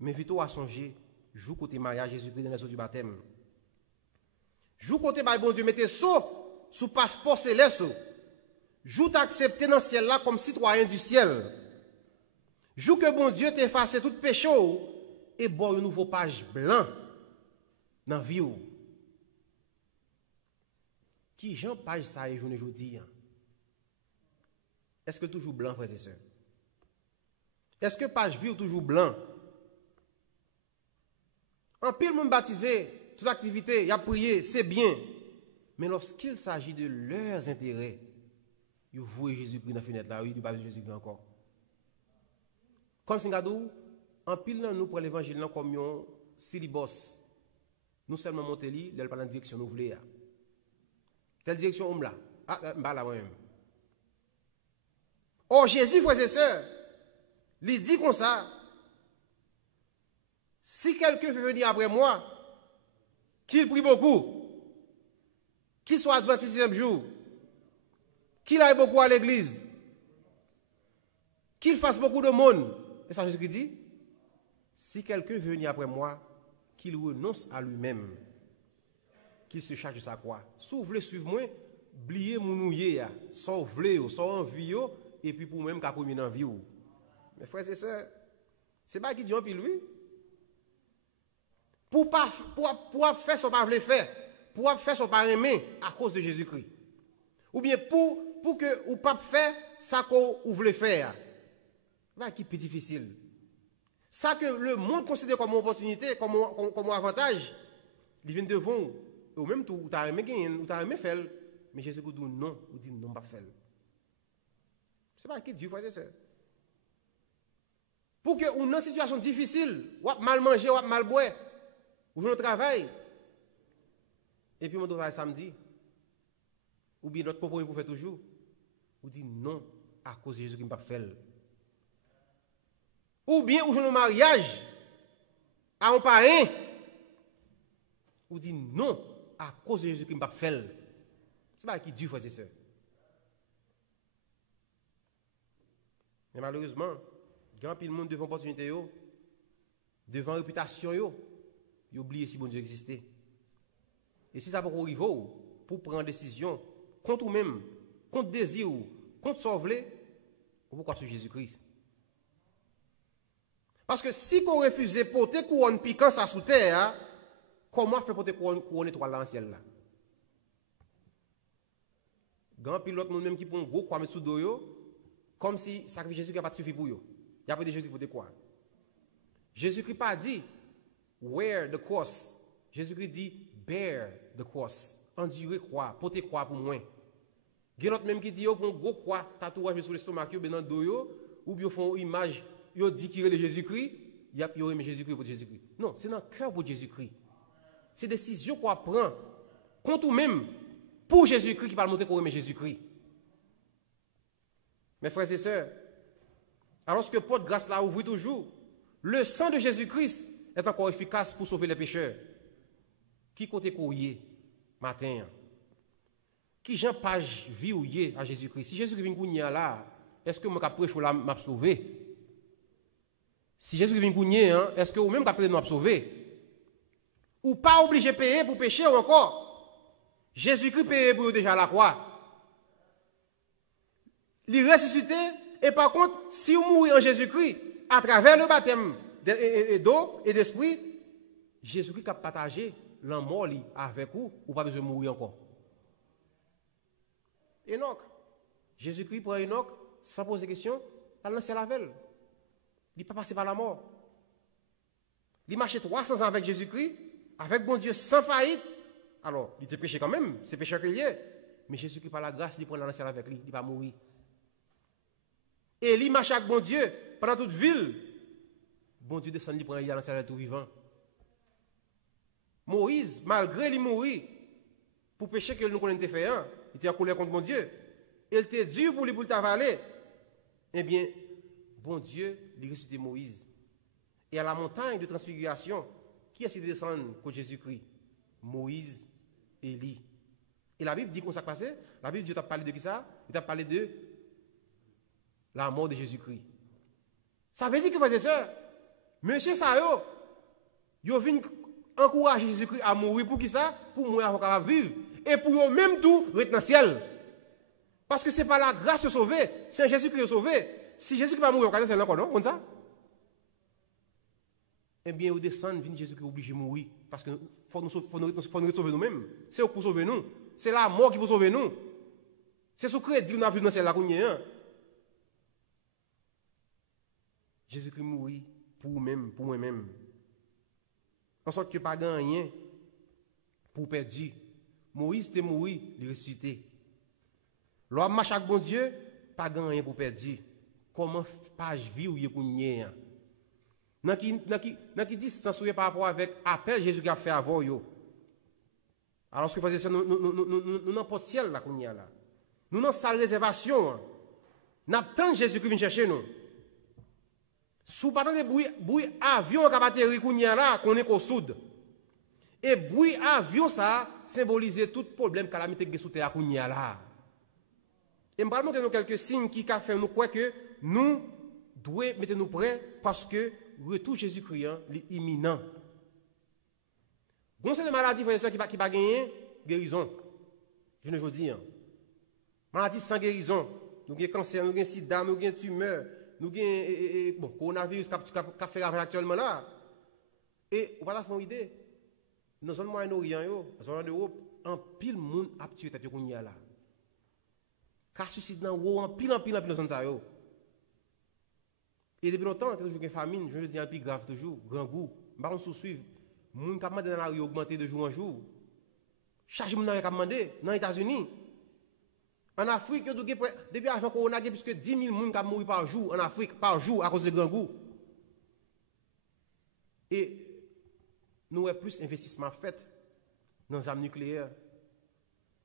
m'invite à songer, joue côté mariage Jésus-Christ dans les eaux du baptême. Joue côté bon Dieu, mettez saut sous passeport céleste. Joue t'accepter dans le ciel là comme citoyen du ciel. Joue que bon Dieu t'efface tout péché et boit une nouvelle page blanc dans la vie. Qui j'en page ça et journée aujourd'hui? Est-ce que toujours blanc, frères et sœurs? Est-ce que page vie ou toujours blanc? En pile monde baptisé, toute activité, il a prié, c'est bien. Mais lorsqu'il s'agit de leurs intérêts, ils voient Jésus-Christ dans la fenêtre là, ils ne pas Jésus-Christ encore. Comme Singadou, en pile nous prenons l'évangile comme un syllabus. Nous seulement monter li, elle pas dans la direction nous voulons. Telle direction on là. Ah, là moi-même. Or Jésus, frères et sœurs, il dit comme ça, si quelqu'un veut venir après moi, qu'il prie beaucoup, qu'il soit adventiste du 6e jour, qu'il aille beaucoup à l'église, qu'il fasse beaucoup de monde. Et ça, Jésus qui dit, si quelqu'un veut venir après moi, qu'il renonce à lui-même, qu'il se charge de sa croix. Si vous voulez suivre moi, oubliez mon nouillé, sans voulez, sans envie, et puis pour même qu'à pour dans vie. Mes frères et sœurs, c'est pas qui dit en pile lui. Pour faire ce qu'on ne veut faire, pour faire ce qu'on ne aimer à cause de Jésus-Christ. Ou bien pour que ou pas faire ça qu'on voulait faire. C'est qui est difficile. Ça que le monde considère comme une opportunité, comme un avantage, il vient devant vous. Ou même tout, ou t'as aimé gagner, ou t'as aimé faire. Mais Jésus dit non, ou dit non, pas faire. C'est pas qui Dieu, frère et sœur. Pour que ou dans une situation difficile, ou mal manger, ou mal boire, ou je travail, et puis mon travail samedi, ou bien notre compromis pour faire toujours, ou dit non à cause de Jésus qui ne peut pas faire. Ou bien ou je un mariage à un parrain, ou dit non à cause de Jésus qui ne peut pas faire. C'est pas qui Dieu, frère et sœur. Mais malheureusement, grand pile monde devant opportunité, devant réputation, ils oublient si bon Dieu existait. Et si ça va arriver pour prendre une décision contre vous-même, contre désir, contre sauver, ou pourquoi sur Jésus-Christ? Parce que si on refuse de porter couronne piquant ça sous terre, comment faire porter couronne étoile dans le ciel là? Grand pilote nous même qui prend un gros croix mettre sous dos, comme si sacrifice Jésus qui n'a pas suffi pour eux. Il n'y a pas de Jésus pour quoi? Jésus-Christ n'a pas dit wear the cross. Jésus-Christ dit bear the cross. endurer croix, porter croix pour moi. Il y a l'autre même qui dit yo pour gros croix tatouage sur l'estomac yo ben dans dos yo ou bien font une image yo dit qu'il est Jésus-Christ, il y a yo aimer Jésus-Christ pour Jésus-Christ. Non, c'est dans le cœur pour Jésus-Christ. C'est décision qu'on prend contre nous-même pour Jésus-Christ qui va montrer qu'on aime Jésus-Christ. Mes frères et sœurs, alors que porte grâce là ouvre toujours, le sang de Jésus-Christ est encore efficace pour sauver les pécheurs. Qui compte courrier matin? Qui Jean page vie à Jésus-Christ? Si Jésus-Christ vient là, est-ce que moi qui prêche là m'a sauvé? Si Jésus-Christ vient est-ce que vous même qui m'a sauvé? Ou pas obligé de payer pour pécher ou encore? Jésus-Christ paye pour déjà la croix. Il ressuscité et par contre, si vous mourrez en Jésus-Christ à travers le baptême d'eau et d'esprit, Jésus-Christ a partagé la mort avec vous, ou pas besoin de mourir encore. Enoch, Jésus-Christ prend Enoch sans poser question, il a lancé la velle. Il n'est pas passé par la mort. Il marchait 300 ans avec Jésus-Christ, avec bon Dieu sans faillite. Alors, il était péché quand même, c'est péché qu'il y est. Mais Jésus-Christ, par la grâce, il prend la lancé avec lui, il va mourir. Et il marche avec bon Dieu pendant toute ville. Bon Dieu descend, il prend la lancé avec tout vivant. Moïse, malgré lui mourir, pour pécher que nous connaissons fait, il était en colère contre mon Dieu. Il était dur pour lui pour t'avaler. Eh bien, bon Dieu, il ressuscité Moïse. Et à la montagne de transfiguration, qui a décidé de descendre contre Jésus-Christ? Moïse et Élie. Et la Bible dit qu'on s'est passé. La Bible dit qu'il a parlé de qui ça? Il a parlé de la mort de Jésus-Christ. Ça veut dire que, frères et sœurs, monsieur Sayo, il vient encourager Jésus-Christ à mourir pour qui ça? Pour mourir avant qu'il vivre. Et pour eux même tout, rester dans le ciel. Parce que ce n'est pas la grâce de sauver, c'est Jésus qui est sauvé. Si Jésus qui va mourir, on va encore, non? Comme ça? Eh bien, au descendre, vient Jésus qui est obligé de mourir. Parce qu'il faut nous sauver nous-mêmes. C'est pour sauver nous. C'est la mort qui peut sauver nous. C'est ce crédit qu'on a vu dans celle-là qu'on y est. Jésus qui mourit pour vous-même, pour moi-même. En sorte que pas gagné pour perdu. Moïse était mort, il est ressuscité. L'homme marche avec bon Dieu, pas gagné pour perdu. Comment pas vivre ou y est dans qui distance par rapport avec l'appel Jésus qui a fait avant yo. Alors ce que faisait ça nous n'importe ciel là qu'on y a là. Nous n'avons salle réservation. Nous attendons Jésus qui vient chercher nous. Sous pas de bruit avion qui a atterri qu'on y a là qu'on est au sud. Et bruit avion ça symbolise tout problème calamité qui est sous terre qu'on y a là. Et je vais montrer nous quelques signes qui fait nous croire que nous devons mettre nous prêts parce que retour Jésus-Christ est imminent. Bon, c'est des maladies, frères et sœurs, qui va gagner guérison. Je ne veux dire. Maladie sans guérison. Nous avons cancer, nous avons sida, nous avons tumeur, nous avons coronavirus qui a fait actuellement là. Et on va faire une idée. Dans la zone Moyen-Orient, dans la zone d'Europe, un pile monde a tué tête qu'on y a là. Car suicide dans haut, en pile dans la zone ça yo. Et depuis longtemps, toujours une famine, je dis un plus grave toujours, grand goût. Par contre, sous-suivre, les gens qui demandent dans la rue augmenter de jour en jour. Chaque jour, ils demandent dans les États-Unis. En Afrique, depuis avant Corona, il y a plus que 10 000 personnes qui mourent par jour en Afrique, par jour, à cause de grand goût. Et nous avons plus d'investissement fait dans les armes nucléaires.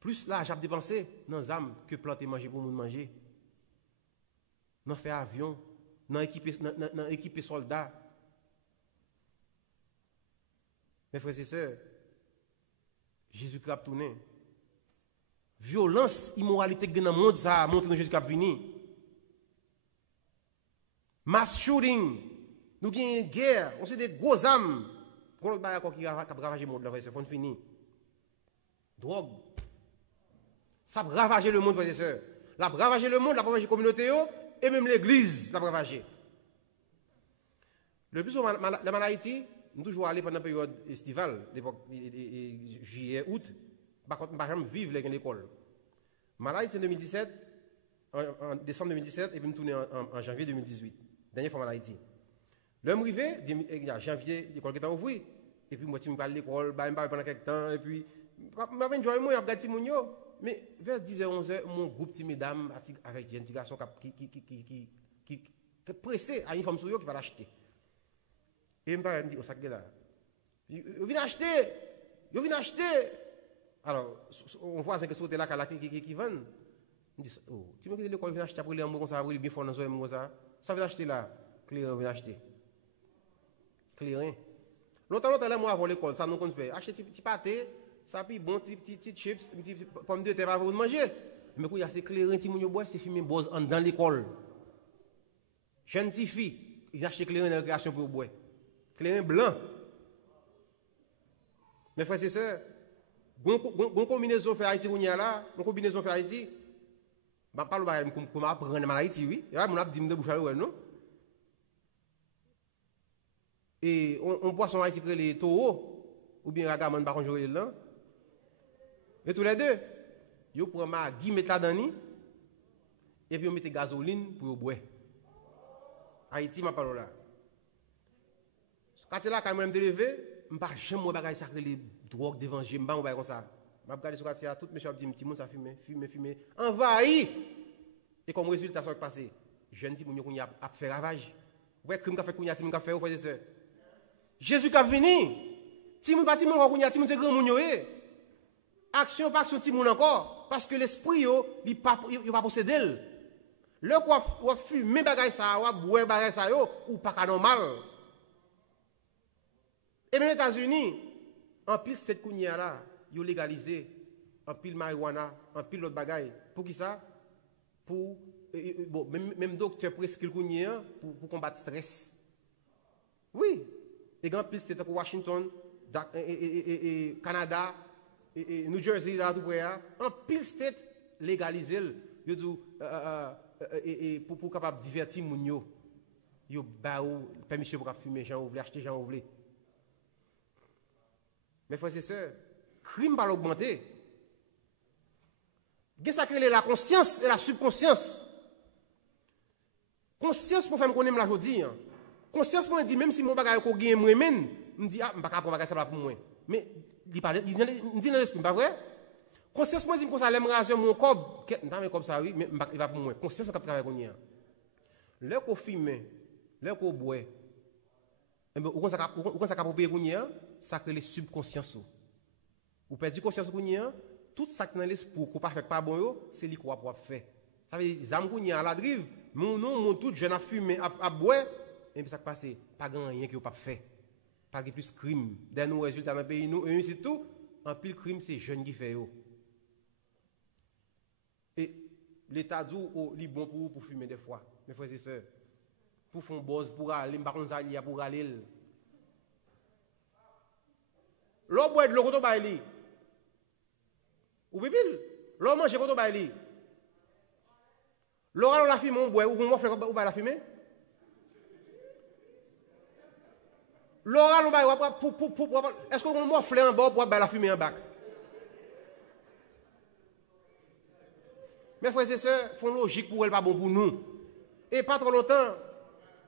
Plus l'argent dépensé dans les armes que planter manger pour nous manger. Nous fait avion. Dans équiper soldats. Mes frères et sœurs, Jésus-Christ a tourné. Violence, immoralité dans le monde, ça a montré que Jésus-Christ a venu. Mass shooting, nous avons une guerre, on sait des gros âmes. Quand on a qui a ravagé le monde, frères et sœurs, il faut finir. Drogue. Ça a ravagé le monde, frères et sœurs. Ça a ravagé le monde, ça a ravagé la communauté. Et même l'église l'a ravagé. Le plus souvent, la maladie, nous toujours allés pendant la période estivale, l'époque juillet, août, par contre, nous ne pouvons pas vivre l'école. Maladie, c'est en 2017, en décembre 2017, et puis nous tournons en janvier 2018. Dernière fois maladie. L'homme arrivé, janvier, l'école qui était ouverte, et puis moi, je me parle de l'école, je me parle pendant quelques temps, et puis Je vais enjoy moi, je vais regarder mais vers 10h, 11h, mon groupe de mesdames avec des petits garçons qui pressé à une femme sur eux qui va l'acheter. Et je me dis, oh, ça là. Ils viennent acheter. Ils viennent acheter. Alors, on voit que ce côté là qui vendent. Je dis, oh, tu me dis que l'école vient acheter pour les amours comme ça, pour les bien fort dans ce comme ça. Ça vient acheter là. Clairin vient acheter. Clairin. Longtemps, là, moi, avant l'école, ça nous compte faire. Acheter petit pâté, ça puis bon, petit chips, petit pomme de terre pour manger. Mais quand il y a ces Clairin, petit moun bois, c'est fumé boz dans l'école. Jeune petite fille, ils achètent Clairin dans la récréation pour boire. Clairin blanc. Mes frères et sœurs, une combinaison fait Haïti, une combinaison fait Haïti. Je ne parle pas comment apprendre à Haïti, oui. Et là, je dis de bouche à l'ouest, non? Et on poisson Haïti près les taureaux, ou bien ragaman par contre, là. Et tous les deux, ils prennent ma guille, mettent là-dedans, et puis on met gasoline pour boire. Haïti, ma parole là. Quand là, quand même levé, je ne vais pas jamais regarder ça, les drogues d'évangile, je ne vais pas regarder comme ça. Je vais regarder ce quartier, tout monsieur a dit, petit monde, ça fume, envahi. Et comme résultat, ça va passer. Jeune petit monde qui a fait ravage. Ouais, crime qu'a fait Kounia, petit monde qui a fait, frères et sœurs. Jésus qui a venu. Petit monde, petit monde, Kounia, petit monde, c'est grand monde, action par action, petit monde encore. Parce que l'esprit, il n'est pas possédé. Le quoi, ou fumer bagay ça, ou boire bagay ça, ou pas normal. Et même les États-Unis, en pile cette kounia là, ils ont légalisé, en pile marijuana, en pile l'autre bagay. Pour qui ça? Pour, bon, même docteur prescrit le kounia pour combattre le stress. Oui. Et en pile c'était pour Washington, Canada, New Jersey, là, tout près, en pile state légalisé, ils ont pour capable divertir moun yo. Yo ba ou permission pour fumer, j'en ouvre, acheter, j'en ouvre. Mes frères et sœurs, crime va augmenter. Qu'est-ce que c'est la conscience et la subconscience? Conscience pour faire me connaître la jodi. Conscience pour dire même si mon bagage ko gagne moi même, me dit ah, m'pa ka prendre bagage ça pour moi. Mais il parle il dit dans l'esprit, pas vrai? Conscience moi dit comme ça l'aime raser mon corps, non mais comme ça oui, mais il va pour moi. Conscience on travailler comme ça. Le ko fumer, le ko boire. Ou ça ka payer kounya, ça que les subconscience. Ou perdu conscience kounya, tout ça qui dans l'esprit ko pas fait pas bon c'est lui quoi pour faire. Ça veut dire zam kounya la drive, mon tout jeune a fumer à boire et puis ça passe pas grand rien que pas fait. Pas plus crime. Dans nos résultats dans le pays nous et tout, en pile crime c'est jeune qui fait yo. Et l'état dit li bon pour fumer des fois, mes frères et sœurs. Pour faire un boss, pour aller, pour aller. L'eau boit de l'eau quand on va aller. Ou bibile, l'eau mange quand on va aller. L'eau la fume, on boit, ou on fait ou va la fumer. L'eau est-ce qu'on m'offre en bas pour la fumer en bac? Mes frères et sœurs, font logique pour elle, pas bon pour nous. Et pas trop longtemps,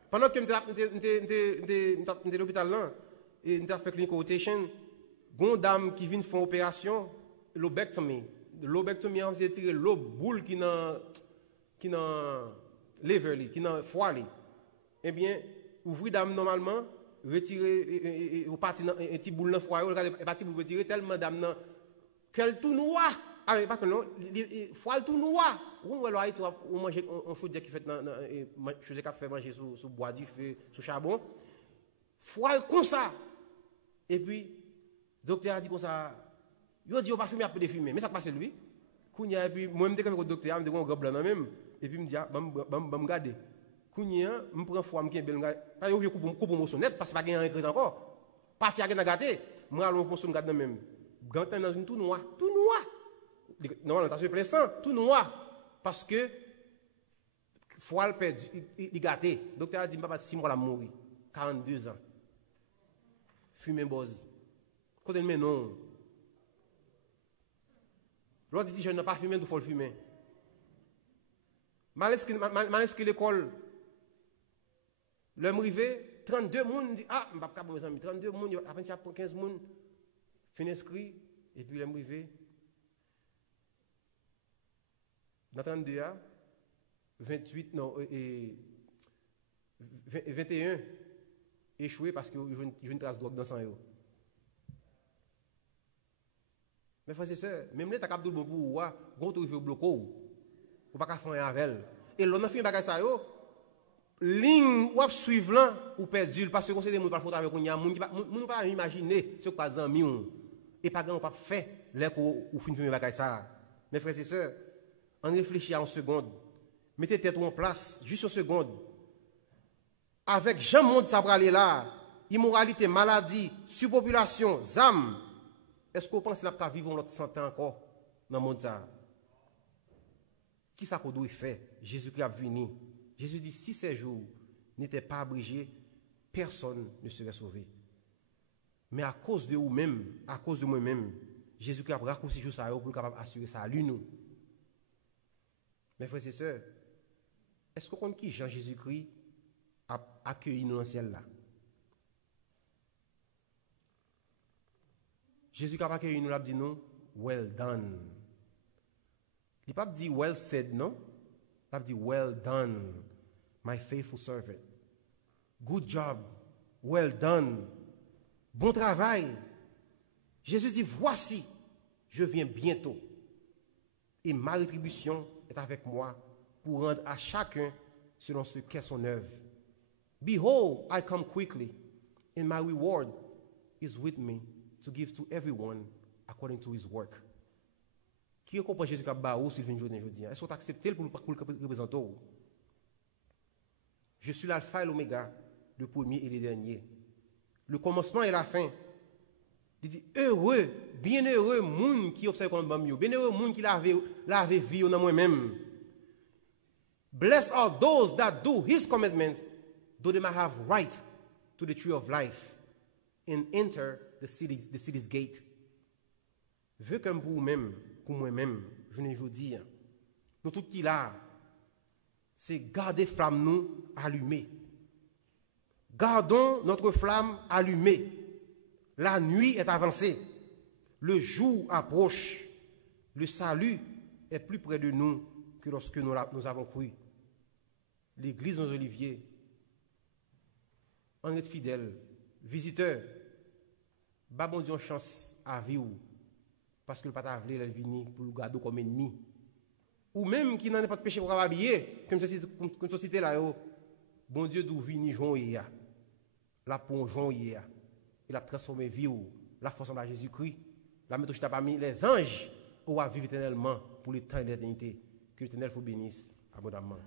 pendant que j'étais à l'hôpital là, et j'étais fait clinical rotation, une dame qui vient faire une opération, lobectomie. Lobectomie, c'est tirer l'eau boule qui dans liver, qui dans foie. Eh bien, ouvrir dame normalement, retirer ou partir un petit boule dans foie, regardez, parti pour retirer tellement dame qu'elle tout noir. Ah mais pas que non, foie tout noir. On va aller on manger on chose qui fait chose qui fait manger sous bois du feu, sous charbon. Foie comme ça. Et puis docteur a dit comme ça, yo dit on pas fumer après de fumer, mais ça passe lui. Kounya et puis moi me dit avec le docteur, me dit on blanc même et puis me dit me garder. Kounya me prend foie me qui bel pas yo coupe motion net parce que pas gain regret encore. Parti à gâter, moi allons pour son garder même. Gantan dans une tout noir. Non, t'as sur plein sang, tout noir. Parce que, foie le perdu, il gâté. Le docteur a dit, papa, 6 mois, il a mourir. 42 ans. Fumer bose. Quand il met non. L'autre dit, je n'ai pas fumé, il faut le fumer. Malgré que l'école, l'homme arrivé, 32 personnes dit, ah, je ne vais pas mes amis, 32 personnes, après ça, 15 personnes, fin inscrit. Et puis, il est arrivé. Dans 32, 28, non, et 21, échoué parce qu'il y a une trace de drogue dans son sang. Mais frère, c'est ça, même les tapes de bon pour vous, vous trouvez au bloco, vous pas faire rien avec elle. Et l'on a fait un bagage ça yo, ligne ou suivre là ou perdu parce que c'est des gens pas faute avec on y a monde qui pas imaginer ce pas ami et pas grand pas fait les ou fin faire bagage ça. Mes frères et sœurs, on réfléchit en seconde. Mettez tête en place juste une seconde. Avec Jean monde ça aller là, immoralité, maladie, surpopulation, âme. Est-ce qu'on pense qu'on va vivre notre santé encore dans le monde ça? Qui ça qu'on doit faire? Jésus-Christ a venu. Jésus dit, si ces jours n'étaient pas abrégés, personne ne serait sauvé. Mais à cause de vous-même, à cause de moi-même, Jésus-Christ a raccourci jour ça pour capable assurer ça à lui nous. Mes frères et sœurs, est-ce qu'on compte qui Jean Jésus-Christ a accueilli nous dans le ciel là? Jésus-Christ a accueilli nous là, dit nous, well done. Il n'a pas dit well said, non? Il a dit well done, my faithful servant. Good job, well done. Bon travail. Jésus dit, voici, je viens bientôt. Et ma rétribution est avec moi pour rendre à chacun selon ce qu'est son œuvre. Behold, I come quickly, and my reward is with me to give to everyone according to his work. Qui comprend Jésus qui a baou s'il vient aujourd'hui? Est-ce que vous acceptez pour le représenter? Je suis l'alpha et l'oméga, le premier et le dernier. Le commencement et la fin. Il dit heureux, bienheureux monde qui observe comme bambio, bienheureux monde qui lave vie dans moi-même. Blessed are those that do his commandments, though they might have right to the tree of life and enter the city's gate. Veux comme pour vous-même, pour moi-même, je ne vous dis, nous tout qui là, c'est garder flamme nous allumée. Gardons notre flamme allumée. La nuit est avancée. Le jour approche. Le salut est plus près de nous que lorsque nous avons cru. L'église aux Oliviers, on est fidèle. Visiteurs, bah bon Dieu chance à vivre parce que le pata vle elle vini pour le garder comme ennemi. Ou même qui n'en a pas de péché pour habiller comme société là yo. Bon Dieu d'où vini joie la pour joie il a transformé vie ou la force en Jésus-Christ la mettre parmi les anges ou à vivre éternellement pour le temps et l'éternité que l'Éternel vous bénisse abondamment.